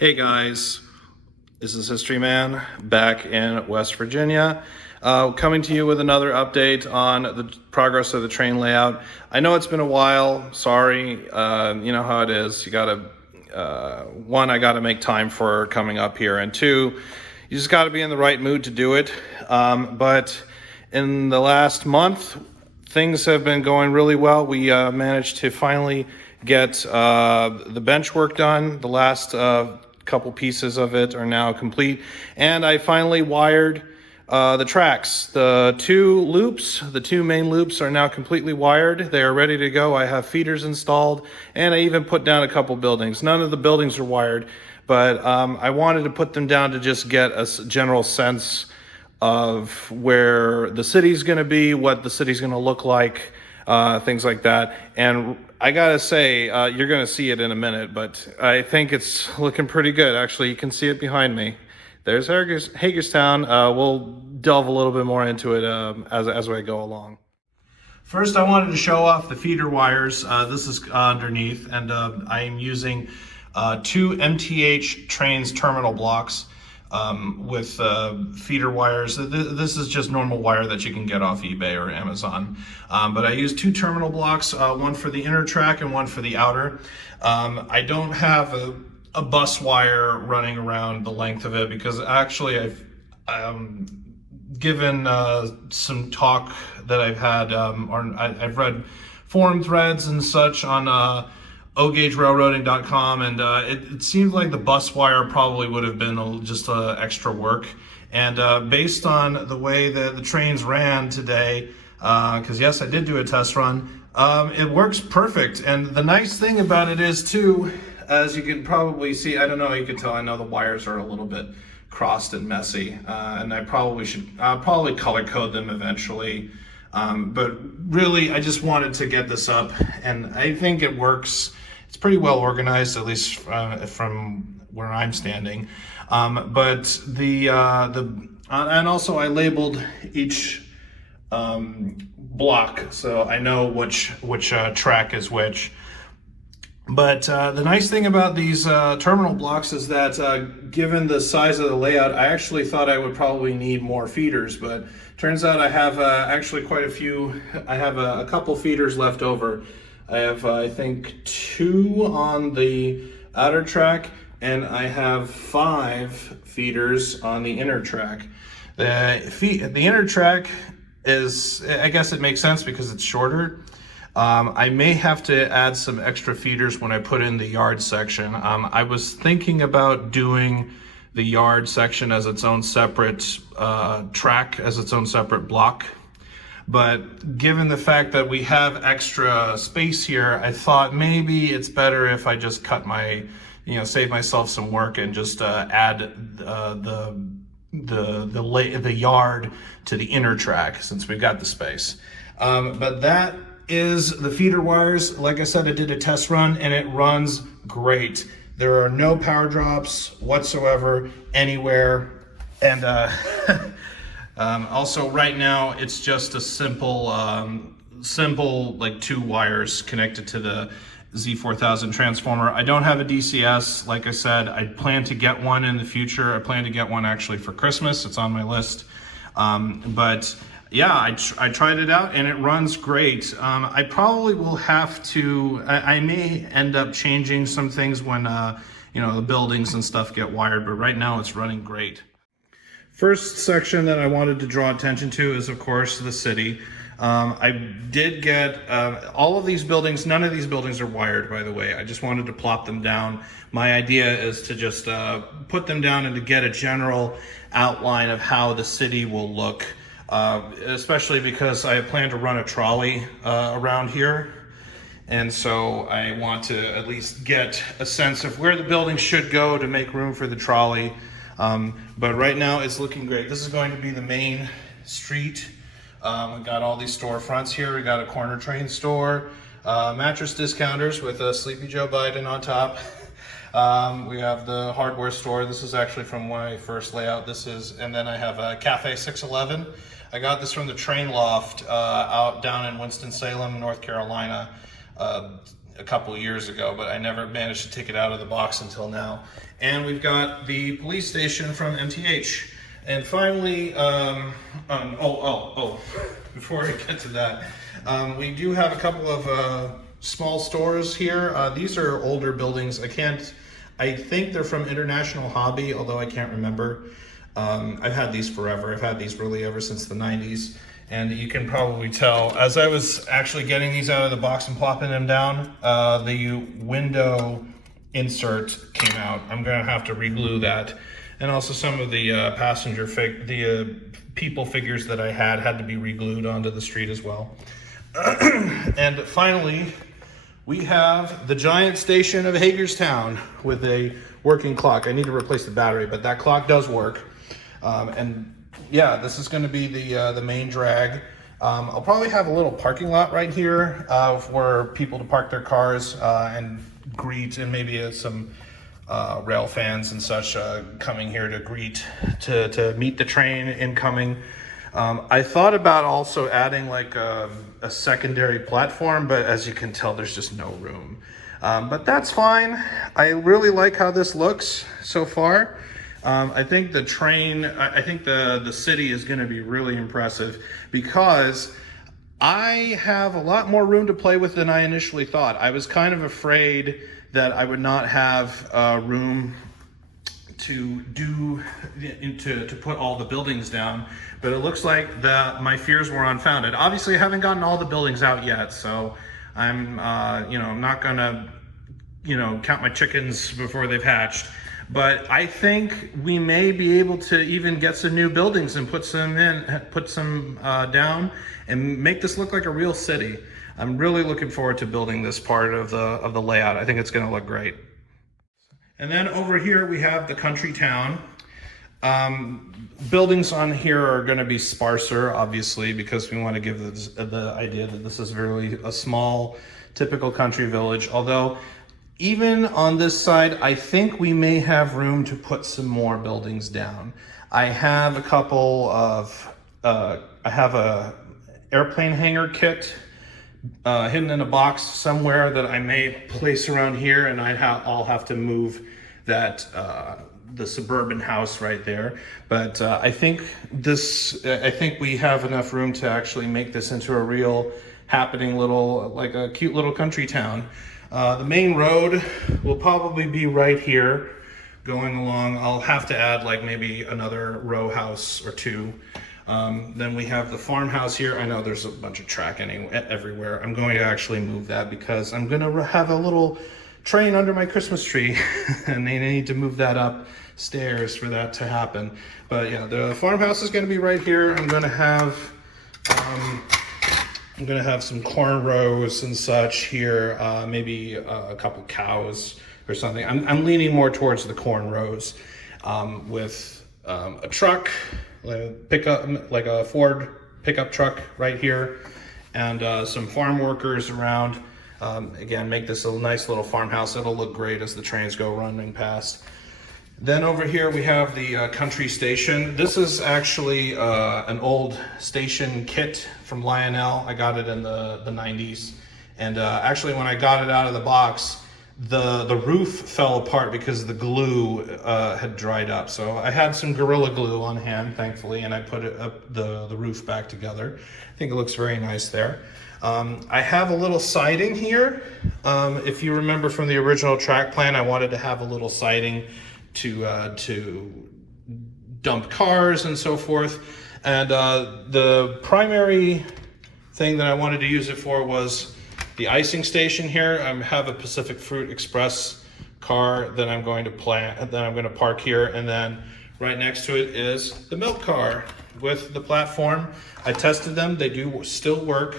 Hey guys, this is History Man back in West Virginia, coming to you with another update on the progress of the train layout. I know it's been a while, sorry, you know how it is. You gotta, one, I gotta make time for coming up here, and two, you just gotta be in the right mood to do it. But in the last month, things have been going really well. We managed to finally get the bench work done. The last couple pieces of it are now complete. And I finally wired the tracks. The two main loops are now completely wired. They are ready to go. I have feeders installed, and I even put down a couple buildings. None of the buildings are wired, but I wanted to put them down to just get a general sense of where the city's going to be, what the city's going to look like, things like that. And I gotta say, you're going to see it in a minute, but I think it's looking pretty good. Actually, you can see it behind me. There's Hagerstown. We'll delve a little bit more into it as we go along. First, I wanted to show off the feeder wires. This is underneath, and I'm using two MTH Trains terminal blocks with feeder wires. This is just normal wire that you can get off eBay or Amazon. But I use two terminal blocks, one for the inner track and one for the outer. I don't have a bus wire running around the length of it because actually I've given some talk that I've had, or I've read forum threads and such on OGaugeRailroading.com, and it seemed like the bus wire probably would have been just extra work. And based on the way that the trains ran today, because yes, I did do a test run, it works perfect. And the nice thing about it is too, as you can probably see, I don't know, you can tell, I know the wires are a little bit crossed and messy, and I'll probably color code them eventually. But really, I just wanted to get this up, and I think it works. It's pretty well organized, at least from where I'm standing. But and also I labeled each block, so I know which track is which. But the nice thing about these terminal blocks is that given the size of the layout, I actually thought I would probably need more feeders, but turns out I have actually quite a few. I have a couple feeders left over. I have, I think, 2 on the outer track, and I have 5 feeders on the inner track. The inner track is, I guess it makes sense because it's shorter. I may have to add some extra feeders when I put in the yard section. I was thinking about doing the yard section as its own separate track, as its own separate block. But given the fact that we have extra space here, I thought maybe it's better if I just cut save myself some work and just add the yard to the inner track since we've got the space. But that is the feeder wires. Like I said, I did a test run and it runs great. There are no power drops whatsoever anywhere. And also right now it's just a simple like 2 wires connected to the Z4000 transformer. I don't have a DCS. Like I said, I plan to get one in the future. I plan to get one actually for Christmas. It's on my list. But yeah, I tried it out and it runs great. I probably will have to, I may end up changing some things when, the buildings and stuff get wired, but right now it's running great. First section that I wanted to draw attention to is, of course, the city. I did get all of these buildings. None of these buildings are wired, by the way. I just wanted to plop them down. My idea is to just put them down and to get a general outline of how the city will look. Especially because I plan to run a trolley around here. And so I want to at least get a sense of where the building should go to make room for the trolley. But right now it's looking great. This is going to be the main street. We got all these storefronts here. We got a corner train store, mattress discounters with a Sleepy Joe Biden on top. We have the hardware store. This is actually from my first layout. And then I have a Cafe 611. I got this from the Train Loft out down in Winston-Salem, North Carolina. a couple years ago, but I never managed to take it out of the box until now. And we've got the police station from MTH. And finally, before I get to that, we do have a couple of small stores here. These are older buildings. I think they're from International Hobby, although I can't remember. I've had these forever. I've had these really ever since the 90s. And you can probably tell, as I was actually getting these out of the box and plopping them down, the window insert came out. I'm gonna have to re-glue that. And also some of the people figures that I had to be re-glued onto the street as well. And finally, we have the giant station of Hagerstown with a working clock. I need to replace the battery, but that clock does work. And yeah, this is going to be the main drag. I'll probably have a little parking lot right here for people to park their cars and greet, and maybe some rail fans and such coming here to greet, to meet the train incoming. I thought about also adding like a secondary platform, but as you can tell, there's just no room. But that's fine. I really like how this looks so far. I think the train, I think the city is going to be really impressive because I have a lot more room to play with than I initially thought. I was kind of afraid that I would not have room to put all the buildings down, but it looks like my fears were unfounded. Obviously, I haven't gotten all the buildings out yet, so I'm not gonna count my chickens before they've hatched. But I think we may be able to even get some new buildings and put some down and make this look like a real city. I'm really looking forward to building this part of the layout. I think it's going to look great. And then over here we have the country town. Buildings on here are going to be sparser, obviously, because we want to give the idea that this is really a small, typical country village. Although, even on this side, I think we may have room to put some more buildings down. I have a couple of, I have a airplane hangar kit hidden in a box somewhere that I may place around here, and I'll have to move that the suburban house right there. But I think we have enough room to actually make this into a real happening like a cute little country town. The main road will probably be right here going along. I'll have to add like maybe another row house or two. Then we have the farmhouse here. I know there's a bunch of track everywhere. I'm going to actually move that because I'm going to have a little train under my Christmas tree and they need to move that upstairs for that to happen. But yeah, the farmhouse is going to be right here. I'm going to have some corn rows and such here, maybe a couple cows or something. I'm leaning more towards the corn rows with a truck, like a Ford pickup truck right here, and some farm workers around. Again, make this a nice little farmhouse. It'll look great as the trains go running past. Then over here we have the country station. This is actually an old station kit from Lionel. I got it in the 90s. And actually when I got it out of the box, the roof fell apart because the glue had dried up. So I had some Gorilla Glue on hand, thankfully, and I put the roof back together. I think it looks very nice there. I have a little siding here. If you remember from the original track plan, I wanted to have a little siding to dump cars and so forth. And the primary thing that I wanted to use it for was the icing station here. I have a Pacific Fruit Express car that I'm going to park here, and then right next to it is the milk car with the platform. I tested them, they do still work.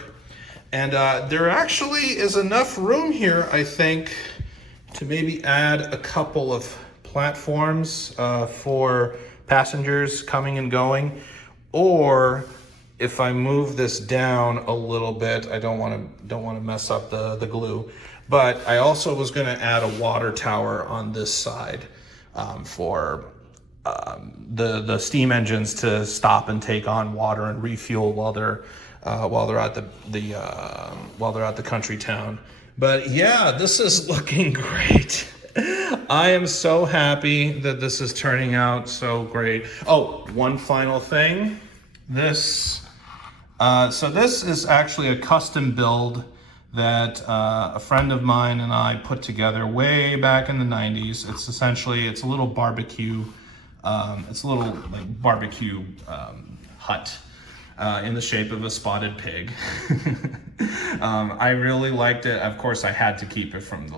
And there actually is enough room here, I think, to maybe add a couple of platforms for passengers coming and going. Or if I move this down a little bit, I don't want to mess up the glue. But I also was going to add a water tower on this side for the steam engines to stop and take on water and refuel while they're at the country town. But yeah, this is looking great. I am so happy that this is turning out so great. Oh, one final thing. So this is actually a custom build that a friend of mine and I put together way back in the 90s. It's a little barbecue, it's a little like barbecue hut in the shape of a spotted pig. I really liked it. Of course, I had to keep it from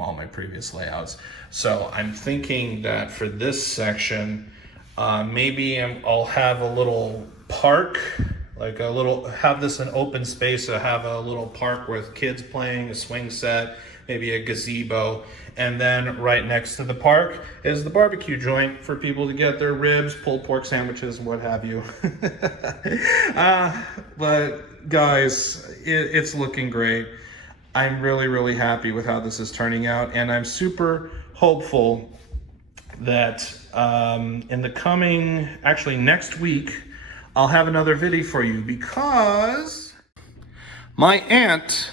all my previous layouts. So I'm thinking that for this section, maybe I'll have a little park, have this an open space, so have a little park with kids playing, a swing set, maybe a gazebo, and then right next to the park is the barbecue joint for people to get their ribs, pulled pork sandwiches, what have you. But guys, it's looking great. I'm really, really happy with how this is turning out, and I'm super hopeful that in the coming, actually next week, I'll have another video for you, because my aunt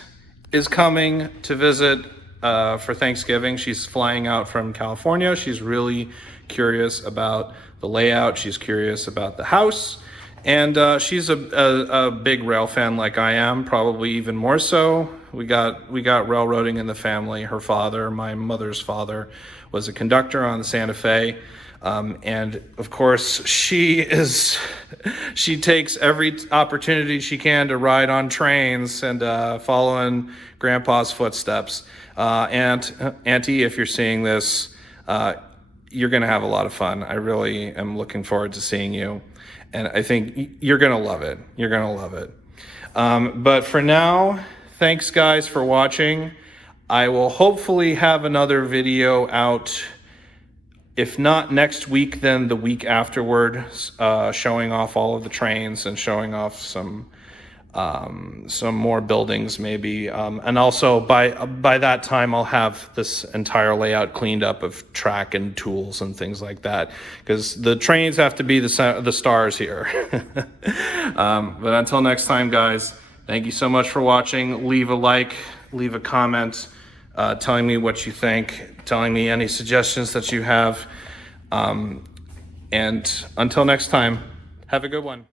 is coming to visit for Thanksgiving. She's flying out from California. She's really curious about the layout. She's curious about the house. And she's a big rail fan like I am, probably even more so. We got railroading in the family. Her father, my mother's father, was a conductor on the Santa Fe. And of course, she takes every opportunity she can to ride on trains and follow in Grandpa's footsteps. Auntie, if you're seeing this, you're going to have a lot of fun. I really am looking forward to seeing you. And I think you're going to love it. You're going to love it. But for now, thanks guys for watching. I will hopefully have another video out, if not next week, then the week afterward, showing off all of the trains and showing off some more buildings maybe. And also by that time, I'll have this entire layout cleaned up of track and tools and things like that, because the trains have to be the stars here. But until next time, guys, thank you so much for watching. Leave a like, leave a comment, telling me what you think, telling me any suggestions that you have. And until next time, have a good one.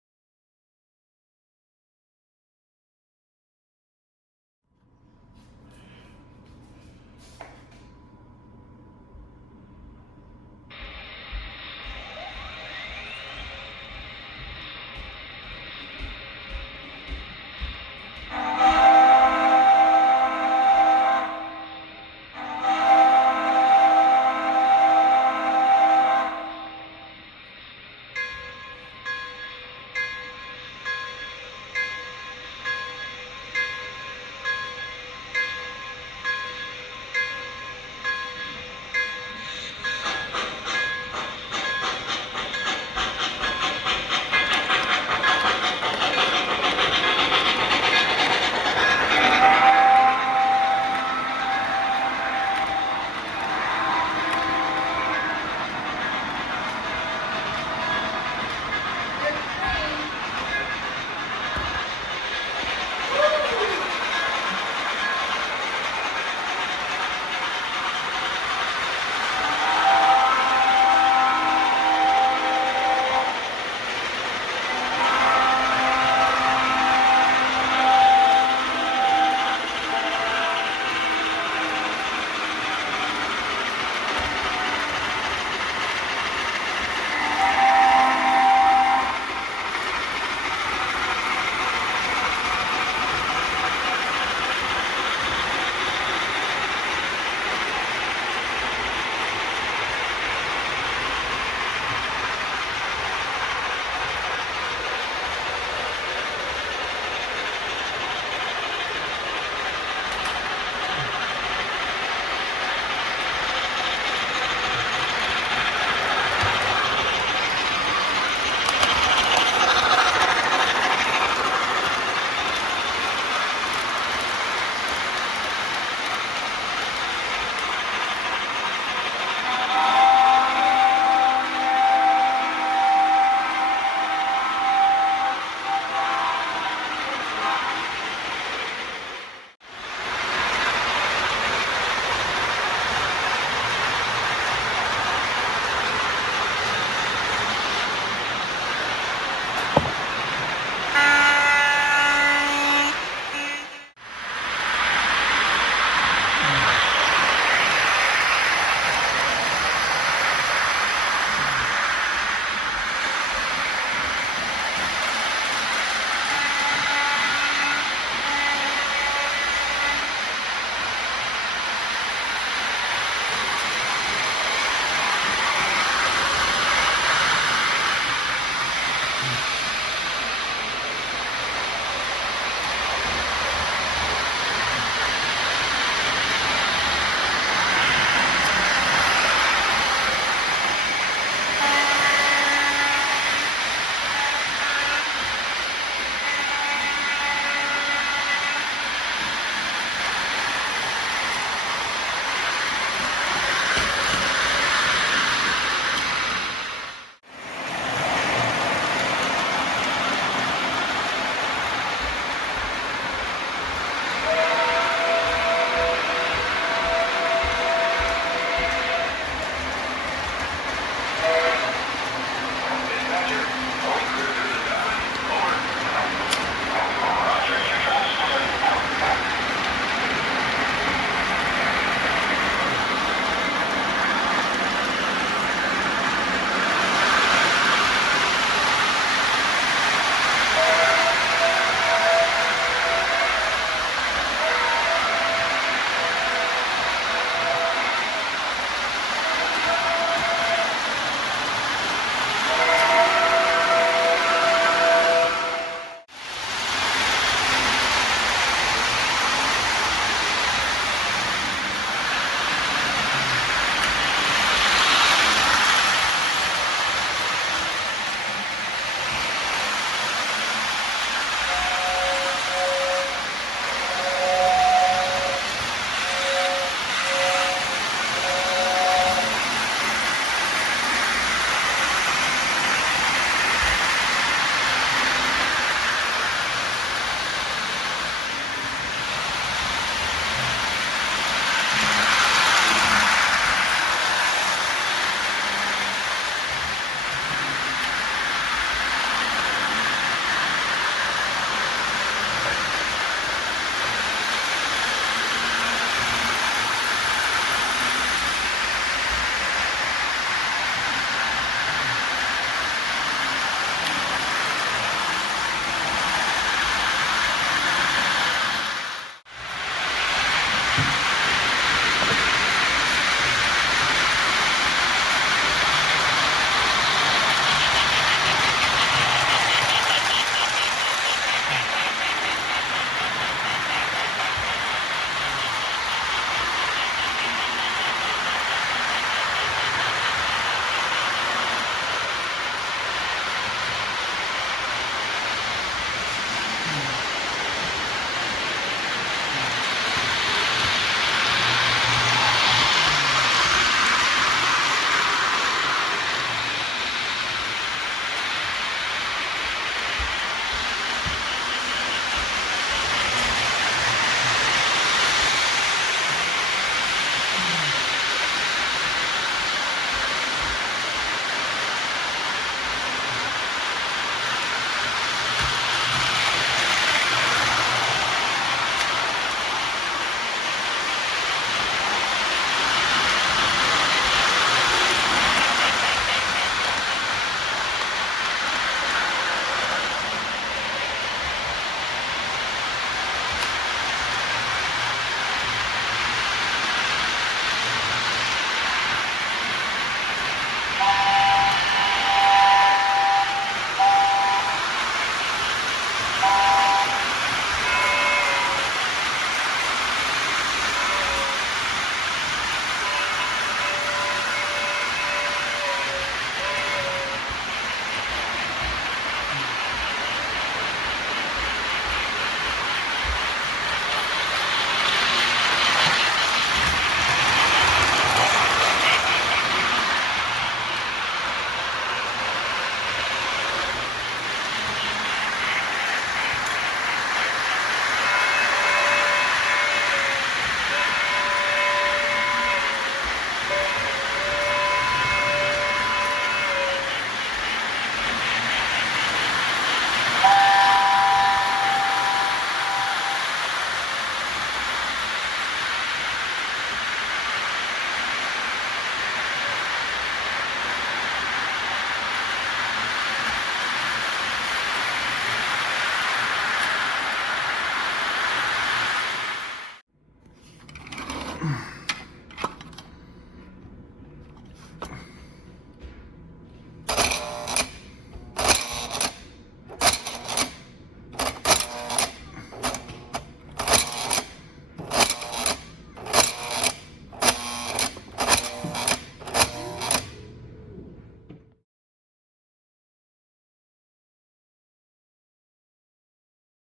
out.